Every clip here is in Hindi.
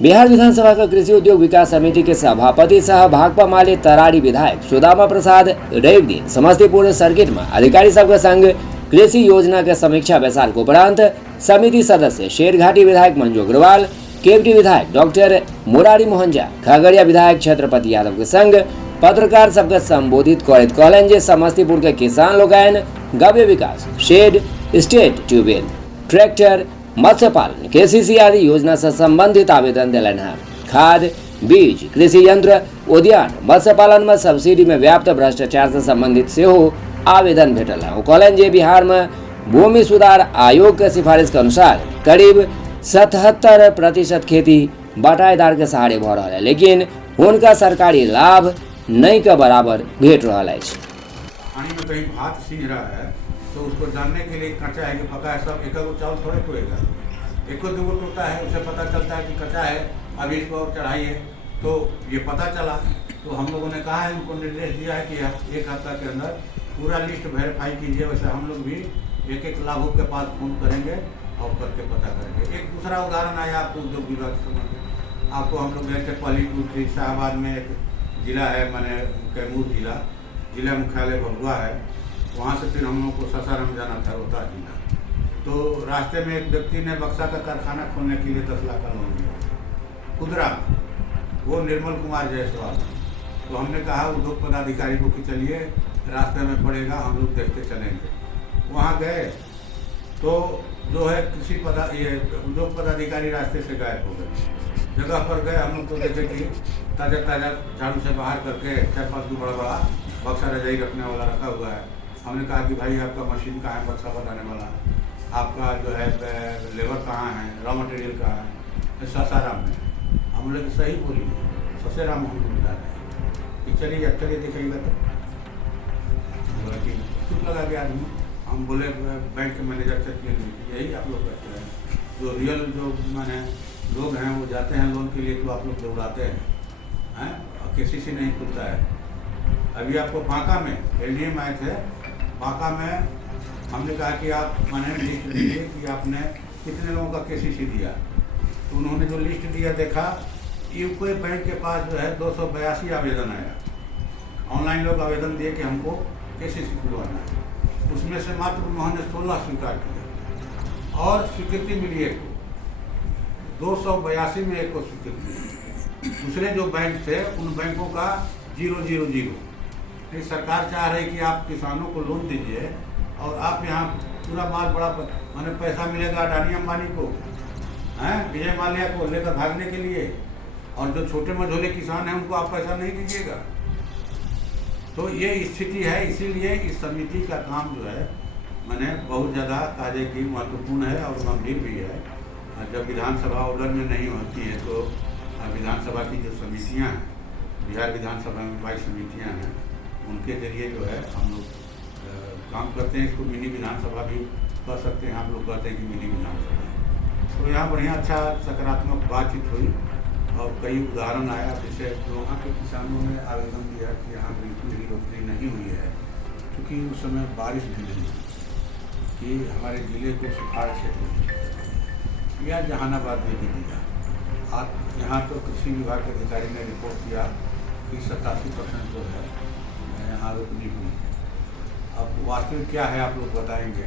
बिहार विधानसभा का कृषि उद्योग विकास समिति के सभापति सह भाकपा माले तरारी विधायक सुदामा प्रसाद रवि दिन समस्तीपुर सर्किट में अधिकारी सबके संग कृषि योजना के समीक्षा बैसार के उपरांत समिति सदस्य शेरघाटी विधायक मंजू अग्रवाल, केवटी विधायक डॉक्टर मुरारी मोहन झा, खगड़िया विधायक छत्रपति यादव के संग पत्रकार सबके संबोधित करत कहलन जे समस्तीपुर के किसान लोगन गव्य विकास, शेड, स्टेट ट्यूबवेल, ट्रैक्टर, मत्स्य पालन, केसीसी आदि योजना से संबंधित आवेदन दिलन है। खाद, बीज, कृषि यंत्र, उद्यान, मत्स्य पालन में सब्सिडी में व्याप्त भ्रष्टाचार से संबंधित से हो आवेदन भेटल है। कहलन जे बिहार में भूमि सुधार आयोग के सिफारिश के अनुसार करीब 77% खेती बटाईदार के सहारे भ रहा है, लेकिन उनका सरकारी लाभ नहीं के बराबर भेट रहा है। पानी में कहीं भात सींच रहा है तो उसको जानने के लिए कच्चा है कि पका है, सब एक चावल थोड़े टोएगा, एक दो टूटा है, उसे पता चलता है कि कच्चा है, अभी इसको और चढ़ाइए, तो ये पता चला। तो हम लोगों ने कहा है, उनको निर्देश दिया है कि एक हफ्ता के अंदर पूरा लिस्ट वेरीफाई कीजिए। वैसे हम लोग भी एक लाभुक के पास फोन करेंगे और करके पता करेंगे। एक दूसरा उदाहरण आया आपको उद्योग विभाग से संबंधित, आपको हम लोग गए थे पलीपुर थी, शाहबाद में एक जिला है, मैंने कैमूर जिला मुख्यालय भगुआ है, वहाँ से फिर हम लोग को सासाराम जाना था, रोहतास जिला। तो रास्ते में एक व्यक्ति ने बक्सा का कारखाना खोलने के लिए 10 लाख का लोन दिया खुदरा, वो निर्मल कुमार जायसवाल। तो हमने कहा उद्योग पदाधिकारी को कि चलिए रास्ते में पड़ेगा, हम लोग देखते चलेंगे। वहाँ गए तो जो है ये उद्योग पदाधिकारी रास्ते से गायब हो गए। जगह पर गए, हम लोग तो देखे कि ताज़ा झाड़ू से बाहर करके 4-5 बड़ा बक्सा रजाई रखने वाला रखा हुआ है। हमने कहा कि भाई आपका मशीन कहाँ है, बक्सा बनाने वाला, आपका जो है लेबर कहाँ है, रॉ मटेरियल कहाँ है, सासाराम में। हम लोग सही बोली, ससेराम हम लोग बता रहे हैं कि चलिए दिखाइएगा। तो बोला कि चुप लगा गया आदमी। हम बोले बैंक के मैनेजर से यही आप लोग करते हैं, जो रियल जो माने लोग हैं वो जाते हैं लोन के लिए, तो आप लोग दौड़ाते हैं, केसीसी नहीं खुलता है। अभी आपको बांका में LDM आए थे, बांका में हमने कहा कि आप मैंने लिस्ट दीजिए कि आपने कितने लोगों का केसीसी दिया। तो उन्होंने जो लिस्ट दिया देखा, यूको बैंक के पास जो है 282 आवेदन आया। ऑनलाइन लोग आवेदन दिए कि हमको केसीसी खुलवाना है, उसमें से मात्र उन्होंने 16 स्वीकार किया और स्वीकृति मिली एक को, 282 में एक को स्वीकृति मिली। दूसरे जो बैंक थे उन बैंकों का 000। सरकार चाह रही कि आप किसानों को लोन दीजिए और आप यहाँ पूरा माल बड़ा माने पैसा मिलेगा अडानी अंबानी को, विजय माल्या को लेकर भागने के लिए, और जो छोटे मझोले किसान हैं उनको आप पैसा नहीं दीजिएगा। तो ये स्थिति है। इसीलिए इस समिति का काम जो है मैंने बहुत ज़्यादा काजे की महत्वपूर्ण है और गंभीर भी है। जब विधानसभा ऑर्डर में नहीं होती है तो विधानसभा की जो समितियाँ हैं, बिहार विधानसभा में 22 समितियाँ हैं, उनके जरिए जो है हम लोग काम करते हैं। इसको मिनी विधानसभा भी कह सकते हैं, हम लोग कहते हैं कि मिनी विधानसभा है। तो यहाँ बढ़िया अच्छा सकारात्मक बातचीत हुई और कई उदाहरण आया, जैसे वहाँ के किसानों ने आवेदन दिया कि यहाँ बिल्कुल ही रोपनी नहीं हुई है क्योंकि उस समय बारिश भी नहीं हुई, कि हमारे ज़िले को सुखाड़ क्षेत्र या जहानाबाद में भी दिया। आप यहाँ तो कृषि विभाग के अधिकारी ने रिपोर्ट किया कि 87% जो है यहाँ रोपनी हुई है। अब वास्तविक क्या है आप लोग बताएंगे।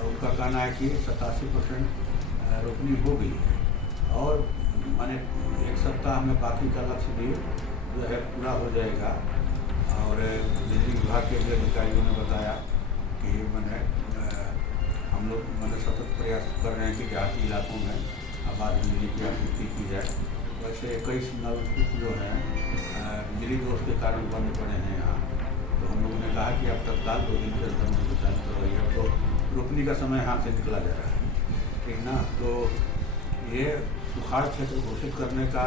उनका कहना है कि 87% रोपनी हो गई है और माने एक सप्ताह में बाकी का लक्ष्य भी जो है पूरा हो जाएगा। और बिजली विभाग के अधिकारियों ने बताया कि मैंने हम लोग मैंने सतत प्रयास कर रहे हैं कि देहाती इलाकों में आबाद बिजली की आपूर्ति की जाए। वैसे 21 नलकूप जो हैं बिजली दोष के कारण बंद पड़े हैं यहाँ, तो हम लोगों ने कहा कि अब तत्काल 2 दिन के अंदर उनको चालू करवाइए। अब तो रोपनी का समय हाथ से निकला जा रहा है, ठीक ना। तो ये सुखाड़ क्षेत्र घोषित करने का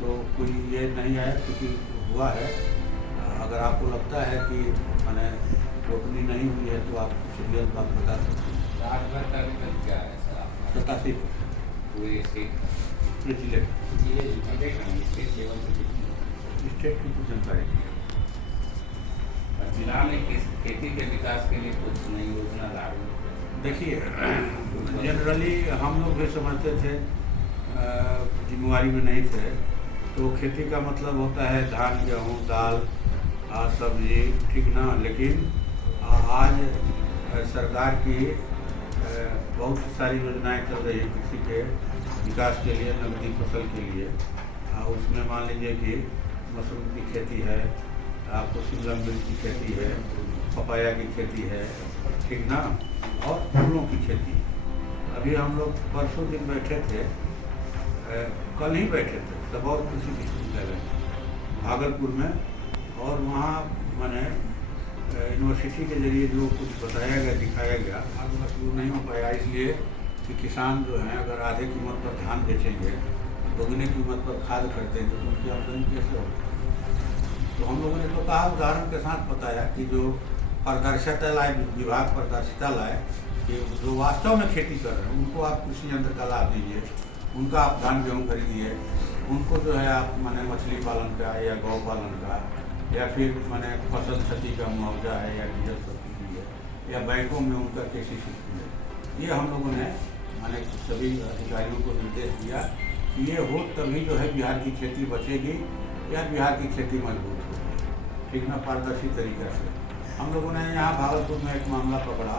तो कोई ये नहीं है, क्योंकि हुआ है। अगर आपको लगता है कि मैंने रोपनी नहीं हुई है तो आप सीरियल बात बता सकते हैं। क्या है सर? 87 पूरे स्टेट की तो जानकारी दी है। जिला में खेती के विकास के लिए कुछ नई योजना लागू? देखिए जनरली हम लोग भी समझते थे जिम्मेवारी में नहीं थे, तो खेती का मतलब होता है धान, गेहूँ, दाल, सब्जी, ठीक ना। लेकिन आज सरकार की बहुत सारी योजनाएं चल रही है कृषि के विकास के लिए, नकदी फसल के लिए। उसमें मान लीजिए कि मशरूम की खेती है, आपको शिमला मिर्च की खेती है, पपाया की खेती है, ठीक ना, और फूलों की खेती। अभी हम लोग परसों दिन बैठे थे, कल ही बैठे थे सबौर कृषि विश्वविद्यालय भागलपुर में, और वहाँ मैंने यूनिवर्सिटी के जरिए जो कुछ बताया गया, दिखाया गया, आज बस वो नहीं हो पाया, इसलिए कि किसान जो हैं अगर आधे कीमत पर धान बेचेंगे, दोगुने कीमत पर खाद खरीदेंगे, तो उनकी आमदनी कैसे होगी। तो हम लोगों ने तो कहा, उदाहरण के साथ बताया कि जो पारदर्शिता लाए, विभाग पारदर्शिता लाए कि जो वास्तव में खेती कर रहे हैं उनको आप कृषि यंत्र का लाभ दीजिए, उनका आप धान गेहूँ खरीदिए, उनको जो है आप माने मछली पालन का या गौ पालन का, या फिर माने फसल क्षति का मुआवजा है, या डीजल सब्सिडी है, या बैंकों में उनका KCC है। ये हम लोगों ने माने सभी अधिकारियों को निर्देश दिया कि ये हो तभी जो है बिहार की खेती बचेगी या बिहार की खेती मजबूत होगी, ठीक ना, पारदर्शी तरीक़ा से। हम लोगों ने यहाँ भागलपुर में एक मामला पकड़ा,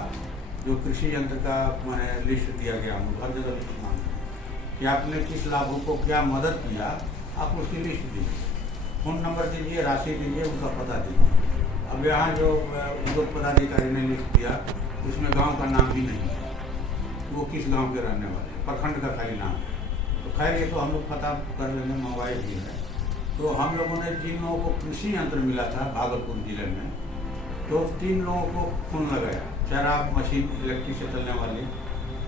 जो कृषि यंत्र का मैंने लिस्ट दिया गया, हम हर जगह लिस्ट मांगते हैं कि आपने किस लाभों को क्या मदद किया, आप उसकी लिस्ट दीजिए, फ़ोन नंबर दीजिए, राशि दीजिए, उनका पता दीजिए। अब यहाँ जो उद्योग पदाधिकारी ने लिस्ट दिया, उसमें गांव का नाम भी नहीं है, वो किस गांव के रहने वाले, प्रखंड का खाली नाम है। तो खैर ये तो हम लोग पता कर लेंगे, मोबाइल भी है। तो हम लोगों ने जिन लोगों को कृषि यंत्र मिला था भागलपुर जिले में, तो 3 लोगों को फ़ोन लगाया, शराब मशीन इलेक्ट्रिक से चलने वाली।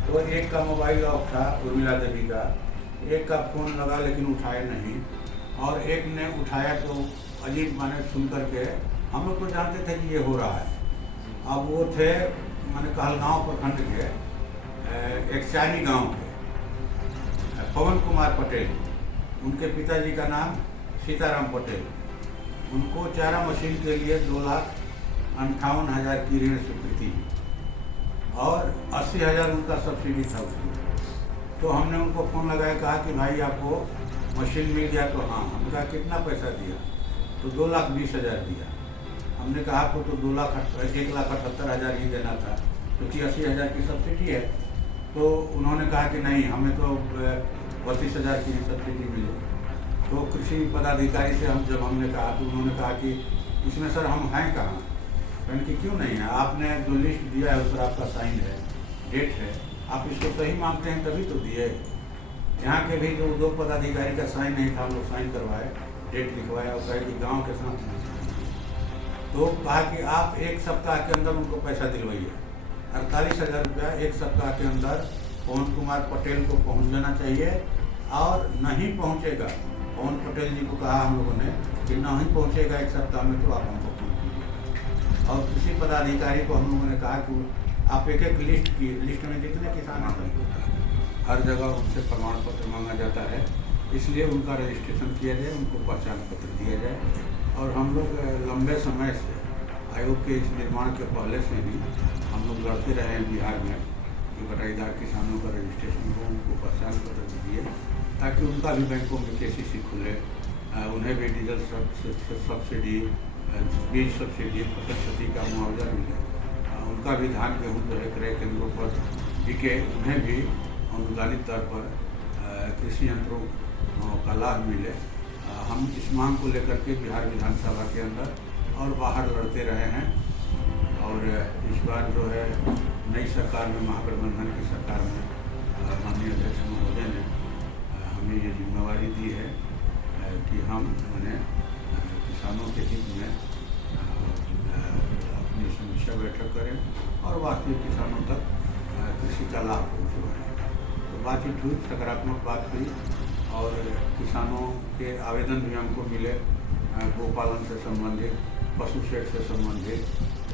तो एक का मोबाइल लॉक था, उर्मिला देवी का, एक का फ़ोन लगा लेकिन उठाए नहीं, और एक ने उठाया तो अजीब माने सुन करके, हम लोग तो जानते थे कि ये हो रहा है। अब वो थे माने कहलगांव प्रखंड के एक चानी गांव के पवन कुमार पटेल, उनके पिताजी का नाम सीताराम पटेल। उनको चारा मशीन के लिए 2,58,000 की ऋण स्वीकृति और 80,000 उनका सब्सिडी था उसमें। तो हमने उनको फ़ोन लगाया, कहा कि भाई आपको मशीन मिल गया? तो हाँ। हमने कहा कितना पैसा दिया? तो 2,20,000 दिया। हमने कहा आपको तो 1,78,000 ही देना था, क्योंकि 80,000 की सब्सिडी है। तो उन्होंने कहा कि नहीं, हमें तो 32,000 की सब्सिडी मिली। तो कृषि पदाधिकारी से हमने कहा, तो उन्होंने कहा कि इसमें सर हम हैं कहाँ, यानी कि क्यों नहीं है, आपने जो लिस्ट दिया है उस पर आपका साइन है, डेट है, आप इसको सही मानते हैं तभी तो दिए। यहाँ के भी जो उद्योग पदाधिकारी का साइन नहीं था, हम लोग साइन करवाए, डेट लिखवाया और कहे कि गाँव के साथ। तो कहा कि आप 1 सप्ताह के अंदर उनको पैसा दिलवाइए, 48,000 रुपया 1 सप्ताह के अंदर पवन कुमार पटेल को पहुँच जाना चाहिए। और नहीं पहुँचेगा, पवन पटेल जी को कहा हम लोगों ने कि नहीं पहुँचेगा 1 सप्ताह में, तो आप हमको फोन कीजिएगा। और कृषि पदाधिकारी को हम लोगों ने कहा कि आप एक लिस्ट में जितने किसान हैं हर जगह उनसे प्रमाण पत्र मांगा जाता है, इसलिए उनका रजिस्ट्रेशन किया जाए, उनको पहचान पत्र दिया जाए। और हम लोग लंबे समय से आयोग के इस निर्माण के पहले से ही हम लोग लड़ते रहे हैं बिहार में कि बटाईदार किसानों का रजिस्ट्रेशन हो, उनको पहचान पत्र दीजिए, ताकि उनका भी बैंकों में KCC खुले, उन्हें भी डीजल सब्सिडी, बीज सब्सिडी, फसल क्षति का मुआवजा मिले, उनका भी धान गेहूँ जो है क्रय केंद्रों पर बिके, उन्हें भी अनुदानित दर पर कृषि यंत्रों का लाभ मिले। हम इस मांग को लेकर के बिहार विधानसभा के अंदर और बाहर लड़ते रहे हैं। और इस बार जो है नई सरकार में, महागठबंधन की सरकार में माननीय अध्यक्ष महोदय ने हमें ये जिम्मेवारी दी है कि हम किसानों के हित में अपनी समीक्षा बैठक करें और वास्तविक किसानों तक कृषि का लाभ पहुँचवाएँ। तो बातचीत हुई, सकारात्मक बात हुई, और किसानों के आवेदन भी हमको मिले, गोपालन से संबंधित, पशु शेड से संबंधित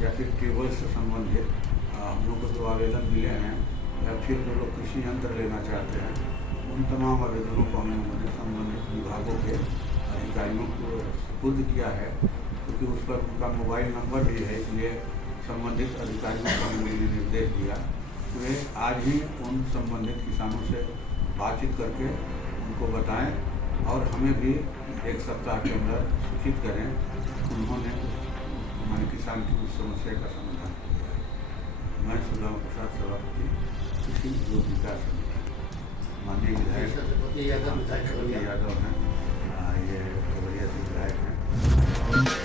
या फिर ट्यूबवेल से संबंधित हम लोग को जो आवेदन मिले हैं, या फिर जो लोग कृषि यंत्र लेना चाहते हैं, उन तमाम आवेदनों को हम लोगों ने संबंधित विभागों के अधिकारियों को सुपुर्द किया है, क्योंकि उस पर उनका मोबाइल नंबर भी है। इसलिए संबंधित अधिकारियों को हमने निर्देश दिया कि वे आज ही उन संबंधित किसानों से बातचीत करके उनको बताएं और हमें भी एक सप्ताह के अंदर सूचित करें। उन्होंने हमारे किसान की उस समस्या का समाधान किया है। मैं सुदामा प्रसाद सभापति कृषि उद्योग विकास समिति, माननीय विधायक यादव हैं, ये खबरिया से विधायक हैं।